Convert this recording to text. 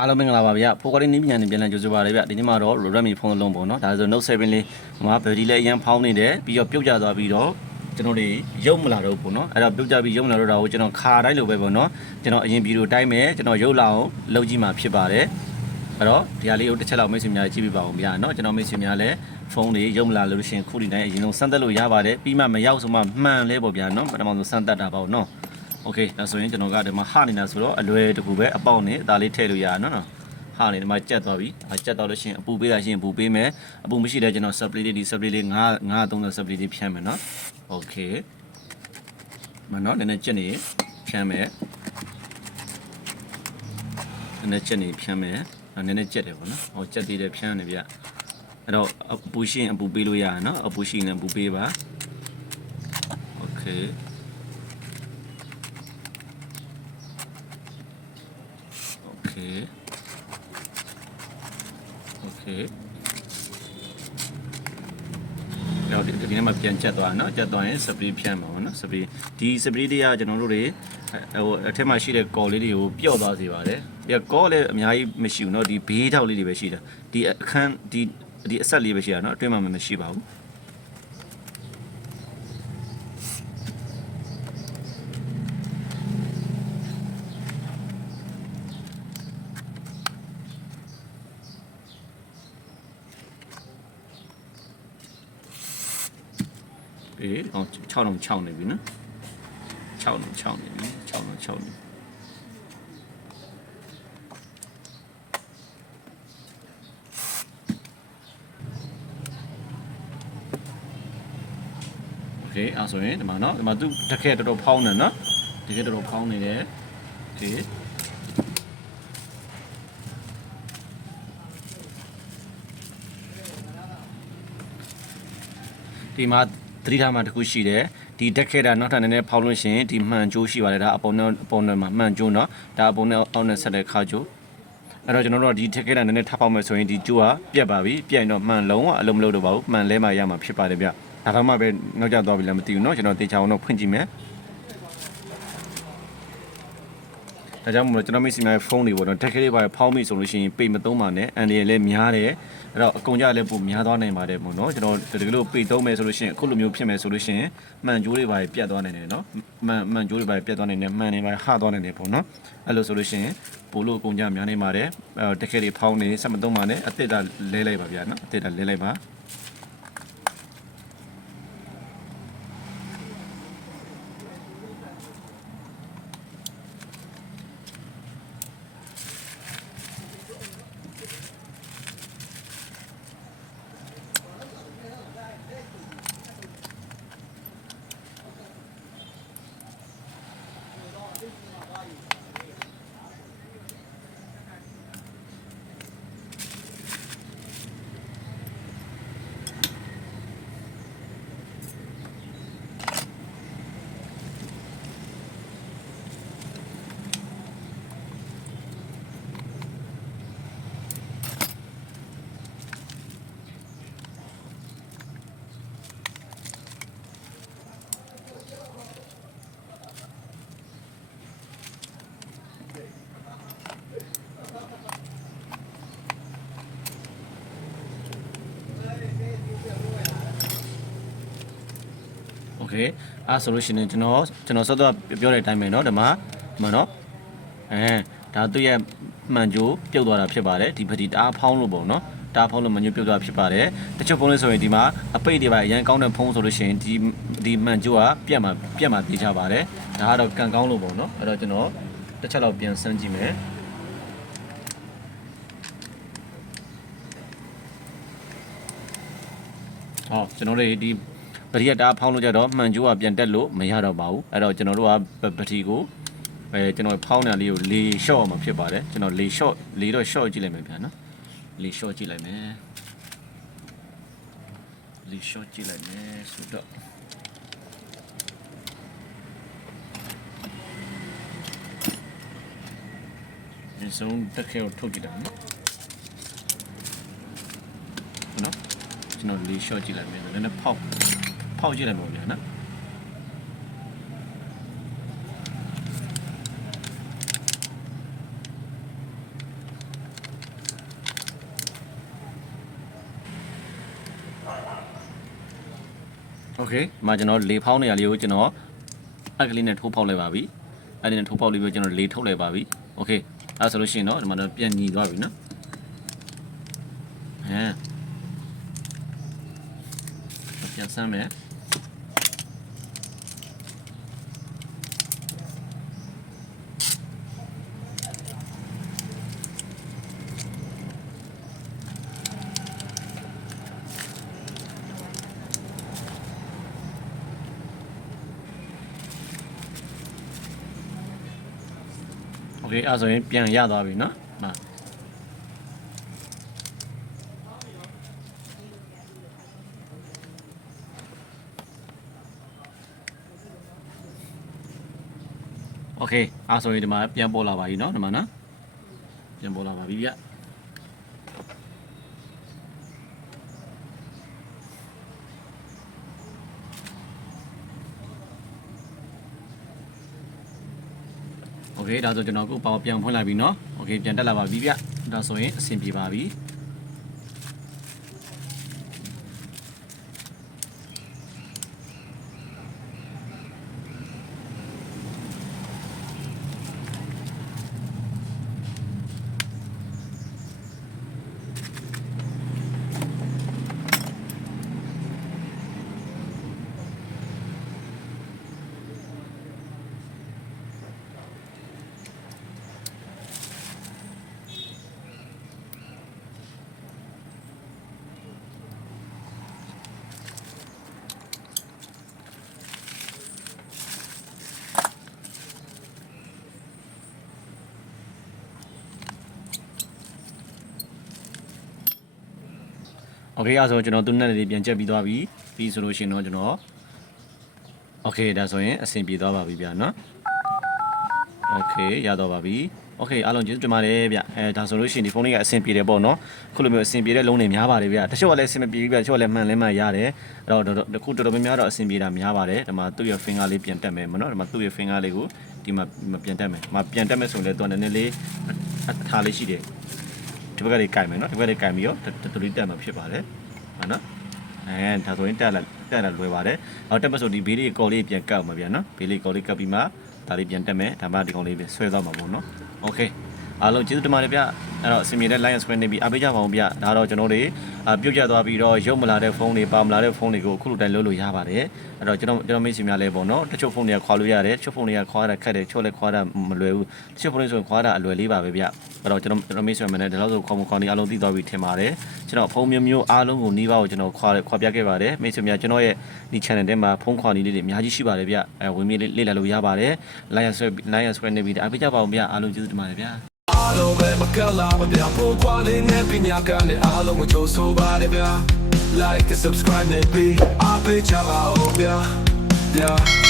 အားလုံးမင်္ဂလာပါဗျာဖိုကလေးနည်းပညာနဲ့ပြန်လည်ကြိုဆိုပါရစေဗျဒီနေ့မှာတော့ Redmi ဖုန်းလုံးပေါ့နော်ဒါဆို Note 7လေးဟိုမှာ battery လည်းအရင်ဖောင်းနေတယ်ပြီးတော့ပြုတ်ကျသွားပြီးတော့ကျွန်တော်တွေရုပ်မလာတော့ဘူးပေါ့နော်အဲ့တော့ပြုတ်ကျပြီးရုပ်မလာတော့တာကိုကျွန်တော်ခါတိုင်းလိုပဲပေါ့နော်ကျွန်တော်အရင်ဗီဒီယိုတိုင်းမယ်ကျွန်တော်ရုပ်လာအောင်လုပ်ကြည့်မှာဖြစ်ပါတယ်အဲ့တော့ဒီဟာလေးကိုတစ်ချက်လောက်မိတ်ဆွေများကြည့်ပြပါအောင်ဗျာနော်ကျွန်တော်မိတ်ဆွေများလည်းဖုန်းတွေရုပ်မလာလို့ရှိရင်ခုဒီတိုင်းအရင်ဆုံးစမ်းသပ်လို့ရပါတယ်ပြီးမှမရောက်ဆိုမှမှန်လဲပေါ့ဗျာနော်ပထမဆုံးစမ်းသပ်တာပေါ့နော် โอเคဒါဆိုရင်ကျွန်တော်ကဒီမှာဟနေတာဆိုတော့အလွယ်တကူပဲအပေါက်နဲ့ဒါလေးထည့်လို့ရတာနော်နော် ဟာနေဒီမှာကြက်သွားပြီအကြက်သွားလို့ရှိရင်အပူပေးတာရှိရင်ပူပေးမယ်အပူမရှိတဲ့ကျွန်တော် supply လေးဒီ supply လေး9 930 supply လေးဖြန်းမယ်နော် okay မနော်နည်းနည်းကြက်နေဖြန်းမယ်နည်းနည်းကြက်နေဖြန်းမယ်နည်းနည်းကြက်တယ်ပေါ့နော်ဟောကြက်သေးတယ်ဖြန်းနေဗျအဲ့တော့အပူရှိရင်အပူပေးလို့ရရနော်အပူရှိရင်အပူပေးပါ okay okay တော့ဒီဒီနေ့မှပြန်ချက်သွားနော်ချက်သွားရင် spray ဖြန်းမှာပေါ့နော် spray ဒီ spray တွေကကျွန်တော်တို့တွေဟိုအထက်မှာရှိတဲ့ call လေးတွေကိုပျော့သွားစေပါတယ်ဒီ call လည်းအများကြီးမရှိဘူးเนาะဒီဘေးထောက်လေးတွေပဲရှိတာဒီအခန်းဒီဒီအဆက်လေးပဲရှိတာเนาะအတွင်းမှာမရှိပါဘူး အေးအောင်6လုံး6နေပြီနော်6လုံး6နေပြီ6လုံး6နေပြီโอเคအဲ့ဆိုရင်ဒီမှာเนาะဒီမှာသူတခဲတော်တော်ဖောင်းတယ်เนาะတခဲတော်တော်ဖောင်းနေတယ်โอเคဒီမှာ သတိထားမှတစ်ခုရှိတယ်ဒီတက်ခဲတာနောက်ထပ်နည်းနည်းဖောင်းလို့ရှိရင်ဒီမှန်ကြိုးရှိပါတယ်ဒါအပေါ်နဲ့အပေါ်နဲ့မှာမှန်ကြိုးเนาะဒါအပေါ်နဲ့အောက်နဲ့ဆက်တဲ့ခါကြိုးအဲ့တော့ကျွန်တော်တို့ကဒီတက်ခဲတာနည်းနည်းထပ်ပေါက်မယ်ဆိုရင်ဒီကြိုးကပြတ်ပါပြီပြတ်ရင်တော့မှန်လုံးဝအလုံးမလုံးတော့ပါဘူးမှန်လဲမှရမှာဖြစ်ပါတယ်ဗျဒါကမှပဲနောက်ကျသွားပြီလည်းမသိဘူးเนาะကျွန်တော်တေချာအောင်တော့ဖွင့်ကြည့်မယ် ဒါကြောင့်မလို့ကျွန်တော်မိတ်ဆွေများဖုန်းတွေပေါ့နော်တက်ခဲလေးပါဖောင်းမိဆိုလို့ရှိရင်ပေမသုံးပါနဲ့အန်ဒီရလည်းများတယ်အဲ့တော့အကုန်ကြလည်းပိုများသွားနိုင်ပါတယ်ပေါ့နော်ကျွန်တော်ဒီလိုပေသုံးမယ်ဆိုလို့ရှိရင်အခုလိုမျိုးဖြစ်မယ်ဆိုလို့ရှိရင်မှန်ကြိုးတွေပါပြတ်သွားနိုင်တယ်နော်မှန်မှန်ကြိုးတွေပါပြတ်သွားနိုင်တယ်မှန်နေပါဟသွားနိုင်တယ်ပေါ့နော်အဲ့လိုဆိုလို့ရှိရင်ပိုလို့အကုန်ကြများနေပါတယ်အဲ့တက်ခဲတွေဖောင်းနေဆက်မသုံးပါနဲ့အစ်စ်တာလဲလိုက်ပါဗျာနော်အစ်စ်တာလဲလိုက်ပါ โอเคအဲ့ဆိုလို့ရှိရင်ကျွန်တော်ကျွန်တော်စောစောပြောတဲ့အတိုင်းပဲเนาะဒီမှာဒီမှာเนาะအဲဒါသူ့ရဲ့မှန်ကြိုးပြုတ်သွားတာဖြစ်ပါတယ်ဒီပတိတအားဖောင်းလို့ပေါ့เนาะတအားဖောင်းလို့မှန်ကြိုးပြုတ်သွားဖြစ်ပါတယ်တချို့ဖုန်းလေးဆိုရင်ဒီမှာအပိတ်တွေပါအရင်ကောင်းတဲ့ဖုန်းဆိုလို့ရှိရင်ဒီဒီမှန်ကြိုးကပြတ်မှာပြတ်မှာတေးကြပါတယ်ဒါကတော့ကန်ကောင်းလို့ပေါ့เนาะအဲ့တော့ကျွန်တော်တစ်ချက်လောက်ပြန်စမ်းကြည့်မယ်ဟောကျွန်တော်တို့ဒီ ပတိကတားဖောင်းလို့ကြတော့မှန်ကျိုးကပြန်တက်လို့မရတော့ပါဘူးအဲ့တော့ကျွန်တော်တို့ကပတိကိုအဲကျွန်တော်ဖောင်းနေတာလေးကိုလေ short မှာဖြစ်ပါတယ်ကျွန်တော်လေ short လေတော့ short ကြည့်လိုက်မယ်ဗျာနော်လေ short ကြည့်လိုက်မယ်လေ short ကြည့်လိုက်မယ်ဆိုတော့ဒီဆုံးတက်ခဲကိုထုတ်ကြည့်တာနော်နော်ကျွန်တော်လေ short ကြည့်လိုက်မယ်နည်းနည်းဖောက် ဖောက်ကြည့်လိုက်ပါဦးဗျာနော်โอเคမှာကျွန်တော်လေဖောင်းနေရလေးကိုကျွန်တော်အက်ကလေးနဲ့ထိုးဖောက်လိုက်ပါပြီအဲ့ဒီနဲ့ထိုးဖောက်လေးပြီးကျွန်တော်လေထုတ်လိုက်ပါပြီโอเคအဲ့ဆိုလို့ရှိရင်တော့ဒီမှာတော့ပြန်ညီသွားပြီနော်ဟမ်ပြန်ဆမ်းမယ် โอเคအဲ့ဒါဆိုရင်ပြန်ရသွားပြီနော်မှာ โอเคအားဆိုရင်ဒီမှာပြန်ပေါ်လာပါပြီเนาะဒီမှာနော်ပြန်ပေါ်လာပါပြီဗျ โอเคဒါဆိုကျွန်တော်အခုပေါပြန်ဖွင့်လိုက်ပြီเนาะโอเคပြန်တက်လာပါပြီဗျဒါဆိုရင်အဆင်ပြေပါပြီ โอเคအဲ့ဒါဆိုကျွန်တော်သူနဲ့လေးပြန်ချက်ပြီးသွားပြီပြီးဆိုလို့ရှိရင်တော့ကျွန်တော်โอเคဒါဆိုရင်အဆင်ပြေသွားပါပြီဗျာနော်โอเคရတော့ပါပြီโอเคအားလုံးကျေးဇူးတင်ပါတယ်ဗျအဲဒါဆိုလို့ရှိရင်ဒီဖုန်းလေးကအဆင်ပြေတယ်ပေါ့နော်ခုလိုမျိုးအဆင်ပြေတဲ့လုံးတွေများပါတယ်ဗျတချို့ကလည်းအဆင်မပြေဘူးဗျတချို့ကလည်းမှန်လဲမှန်ရတယ်အဲ့တော့တခုတော်တော်များများတော့အဆင်ပြေတာများပါတယ်ဒီမှာသူ့ရဲ့ finger လေးပြန်တက်မယ်မနော်ဒီမှာသူ့ရဲ့ finger လေးကိုဒီမှာပြန်တက်မယ်ဒီမှာပြန်တက်မယ်ဆိုရင်လည်းသူကနည်းနည်းလေးအထားလေးရှိတယ် ဒီဘက်ကလေးကင်မယ်နော်ဒီဘက်ကလေးကင်ပြီးတော့တူတူလေးတက်မှာဖြစ်ပါတယ်ဟုတ်နော်အဲဒါဆိုရင်တက်လာတက်လာလွယ်ပါတယ်နောက်တက်မဆိုဒီဘေးလေးကော်လေးပြန်ကတ်မှာဗျာနော်ဘေးလေးကော်လေးကတ်ပြီးမှဒါလေးပြန်တက်မယ်ဒါမှဒီကောင်လေးပဲဆွဲသွားမှာပေါ့နော်โอเค အားလုံးကျေးဇူးတင်ပါတယ်ဗျအဲ့တော့အစီအမြေတဲ့ line screen နေပြီးအားပေးကြပါဦးဗျဒါတော့ကျွန်တော်တို့အပြုတ်ကျသွားပြီးတော့ရုပ်မလာတဲ့ဖုန်းတွေပါမလာတဲ့ဖုန်းတွေကိုအခုလိုတိုင်းလုပ်လို့ရပါတယ်အဲ့တော့ကျွန်တော်ကျွန်တော်မိတ်ဆွေများလည်းပေါ့နော်တချို့ဖုန်းတွေကခွာလို့ရတယ်တချို့ဖုန်းတွေကခွာရခက်တယ်တချို့လည်းခွာရမလွယ်ဘူးတချို့ဖုန်းတွေဆိုရင်ခွာရအလွယ်လေးပါပဲဗျအဲ့တော့ကျွန်တော်ကျွန်တော်မိတ်ဆွေများလည်းဒီလောက်ဆိုခေါ်မခေါ်နေအားလုံးသိသွားပြီထင်ပါတယ်ကျွန်တော်ဖုန်းမျိုးမျိုးအားလုံးကိုနှီးပါကိုကျွန်တော်ခွာခွာပြခဲ့ပါတယ်မိတ်ဆွေများကျွန်တော်ရဲ့ဒီ channel ထဲမှာဖုန်းခွာနေလေးတွေအများကြီးရှိပါတယ်ဗျအဲဝင်ပြီးလေ့လာလို့ရပါတယ် line switch line switch နေပြီးအားပေးကြပါဦးဗျအားလုံးကျေးဇူးတင်ပါတယ်ဗျ အားလုံးပဲမကလာမပြဖို့ခွာလေးနဲ့ပညာကလည်းအားလုံးကိုကြိုးဆိုပါတယ်ဗျာ like and subscribe နဲ့ပြီးအားပေးကြပါဦးဗျာဗျာဗျာ